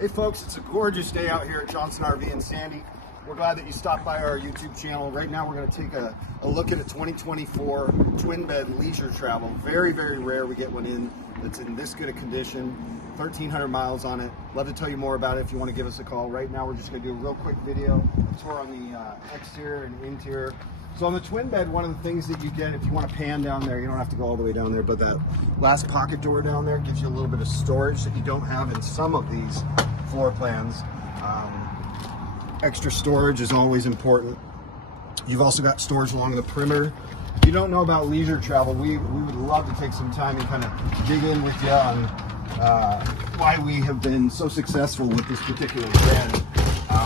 Hey folks, it's a gorgeous day out here at Johnson RV in Sandy. We're glad that you stopped by our YouTube channel. Right now we're going to take a look at a 2024 twin bed leisure travel. Very, very rare we get one in that's in this good a condition. 1,300 miles on it. Love to tell you more about it if you want to give us a call. Right now we're just going to do a real quick video, tour on the exterior and interior. So on the twin bed, one of the things that you get if you want to pan down there, you don't have to go all the way down there, but that last pocket door down there gives you a little bit of storage that you don't have in some of these floor plans. Extra storage is always important. You've also got storage along the perimeter. If you don't know about leisure travel, we would love to take some time and kind of dig in with you on why we have been so successful with this particular brand.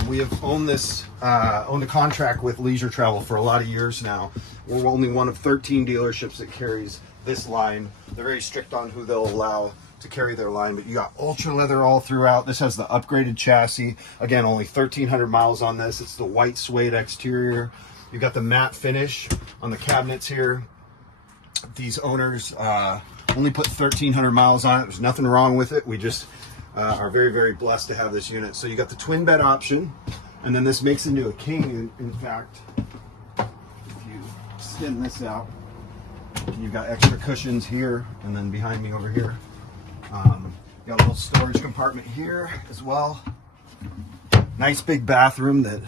We have owned a contract with Leisure Travel for a lot of years now. We're only one of 13 dealerships that carries this line. They're very strict on who they'll allow to carry their line, but you got Ultraleather all throughout. This has the upgraded chassis. Again, only 1,300 miles on this. It's the white suede exterior. You got the matte finish on the cabinets here. These owners only put 1,300 miles on it. There's nothing wrong with it. We just are very, very blessed to have this unit. So you got the twin bed option, and then this makes it into a king. In fact, if you spin this out, you've got extra cushions here, and then behind me over here, you got a little storage compartment here as well. Nice big bathroom that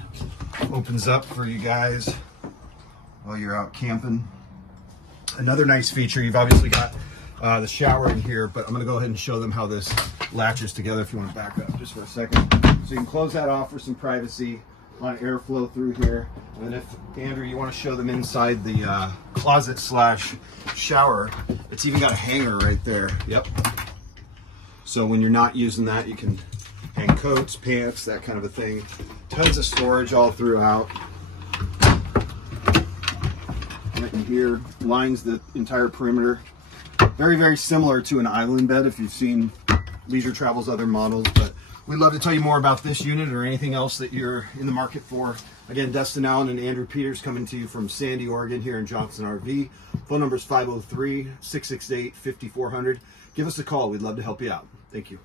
opens up for you guys while you're out camping. Another nice feature, you've obviously got the shower in here, but I'm going to go ahead and show them how this latches together if you want to back up just for a second. So you can close that off for some privacy, a lot of airflow through here. And then if, Andrew, you want to show them inside the closet slash shower, it's even got a hanger right there. Yep. So when you're not using that, you can hang coats, pants, that kind of a thing. Tons of storage all throughout. Right in here, lines the entire perimeter. Very, very similar to an island bed if you've seen Leisure Travel's other models, but we'd love to tell you more about this unit or anything else that you're in the market for. Again, Dustin Allen and Andrew Peters coming to you from Sandy, Oregon here in Johnson RV. Phone number is 503-668-5400. Give us a call. We'd love to help you out. Thank you.